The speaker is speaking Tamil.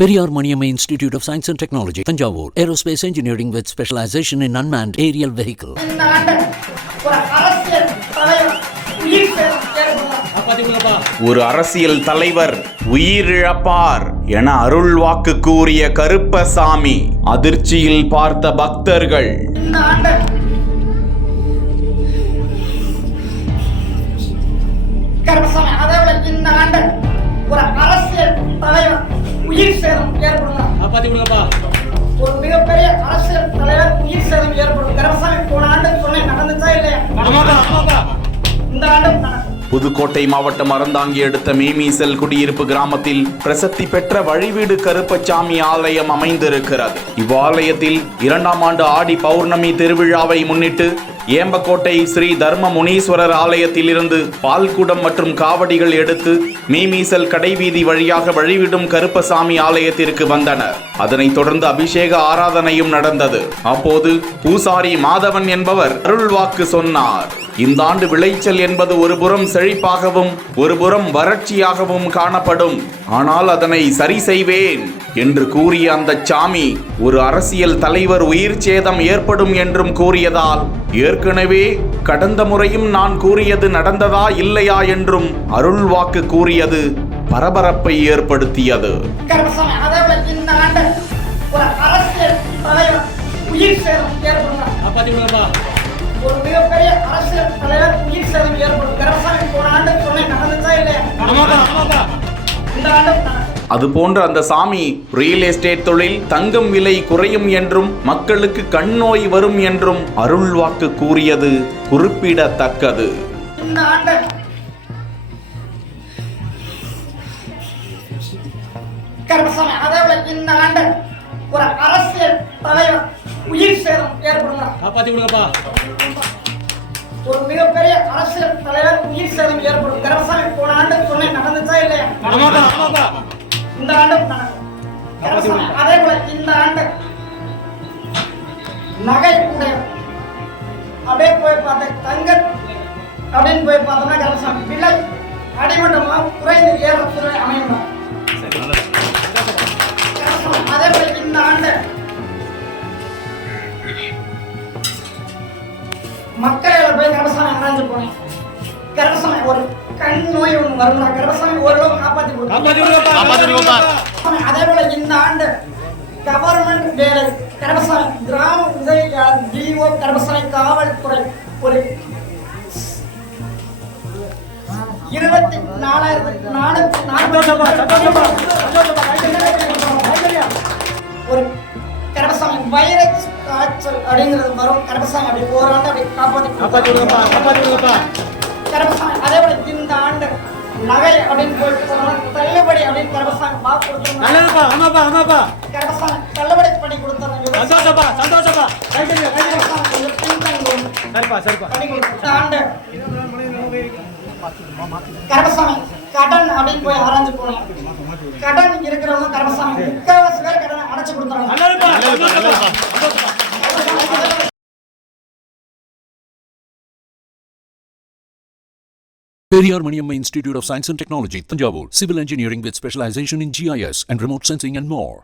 Periyar Maniamma Institute of Science and Technology, Tanjavur. Aerospace Engineering with specialization in unmanned aerial vehicle. ஒரு அரசியல் தலைவர் உயிரிழப்பார் என அருள் வாக்கு கூறிய கருப்பசாமி அதிர்ச்சியில் பார்த்த பக்தர்கள். ஒரு அரசியல் தலைவர் உயிர் சேதம் ஏற்படும். ஒரு மிகப்பெரிய அரசியல் தலைவர் உயிர் சேதம் ஏற்படும். கருப்பசாமி போன ஆண்டு சொன்னேன், நடந்துச்சா இல்லையா? இந்த ஆண்டு நடக்கும். புதுக்கோட்டை மாவட்டம் அறந்தாங்கி அடுத்த மீமீசல் குடியிருப்பு கிராமத்தில் பிரசித்தி பெற்ற வழிவீடு கருப்பசாமி ஆலயம் அமைந்திருக்கிறது. இவ்வாலயத்தில் 2ஆம் ஆண்டு ஆடி பௌர்ணமி திருவிழாவை முன்னிட்டு ஏம்பக்கோட்டை ஸ்ரீ தர்ம முனீஸ்வரர் ஆலயத்தில் இருந்து பால்குடம் மற்றும் காவடிகள் எடுத்து மீமீசல் கடைவீதி வழியாக வழிவிடும் கருப்பசாமி ஆலயத்திற்கு வந்தனர். அதனைத் தொடர்ந்து அபிஷேக ஆராதனையும் நடந்தது. அப்போது பூசாரி மாதவன் என்பவர் அருள்வாக்கு சொன்னார். இந்த ஆண்டு விளைச்சல் என்பது ஒருபுறம் செழிப்பாகவும் ஒருபுறம் வறட்சியாகவும் காணப்படும், ஆனால் அதனை சரி செய்வேன் என்று கூறிய அந்த சாமி ஒரு அரசியல் தலைவர் உயிர் சேதம் ஏற்படும் என்றும் கூறியதால் ஏற்கனவே கடந்த முறையும் நான் கூறியது நடந்ததா இல்லையா என்றும் அருள் வாக்கு கூறியது பரபரப்பை ஏற்படுத்தியது. ஒரு மிகப்பெரிய அரசியல் தலைவர் உயிர் சேதம் ஏற்படும். கருப்பசாமி போன ஆண்டு சொன்னேன், நடந்துச்சா இல்லையா? இந்த ஆண்டு அதுபோன்ற அந்த சாமி ரியல் எஸ்டேட் தொழில் தங்கம் விலை குறையும் என்றும் மக்களுக்கு கண் நோய் வரும் என்றும் அருள் வாக்கு கூறியது குறிப்பிடத்தக்கது. இந்த ஆண்டு கருப்பசாமி அதேபோல இந்த ஆண்டு ஒரு அரசியல் தலைவர் உயிர் சேதம் ஏற்படும். ஒரு மிகப்பெரிய அரசியல் தலைவர் உயிர் சேதம் ஏற்படும். கருப்பசாமி போன ஆண்டு சொன்னேன், நடந்துச்சா இல்லையா? இந்த ஆண்டு நடக்கும். அதே போல இந்த ஆண்டு நகை உடைய அப்படியே போய் பார்த்தேன், தங்க அப்படின்னு போய் பார்த்தோம்னா கருப்பசாமி விலை அடிமட்டமாக குறைந்து ஏறத்துறை அமையும். அதே போல இந்த ஆண்டு மக்களில் போய் கருப்பசாமி அடைஞ்சு போனேன். கருப்பசாமி ஒரு கண் நோய் ஒன்று வரும்னா கருப்பசாமி ஓரளவு காப்பாற்றி கொடுத்தாங்க. அதே போல இந்த ஆண்டு கவர்மெண்ட் வேலை கருப்பசாமி கிராம உதவியாளர் டிஓ கருப்பசாமி காவல்துறை ஒரு 24,440 ஒரு கருப்பசாமி வைரஸ் காய்ச்சல் அப்படிங்கிறது வரும். கருப்பசாமி அப்படி ஓராண்டு அப்படி காப்பாற்றி கருப்பசாமி. அதே போல இந்த ஆண்டு நகை அப்படின்னு போயிட்டு தள்ளுபடி அப்படின்னு கருப்பசாமி வாக்கு கொடுத்தாங்க. கருப்பசாமி தள்ளுபடி பண்ணி கொடுத்தாங்க. ஆண்டு கருப்பசாமி கடன் அப்படின்னு போய் ஆராய்ஞ்சு போனோம். கடன் இருக்கிறவங்க கருப்பசாமி முக்கால்வாசி பேர் கடனை அடைச்சு கொடுத்தாங்க. Periyar Maniamma Institute of Science and Technology, Tanjavur. Civil engineering with specialization in GIS and remote sensing and more.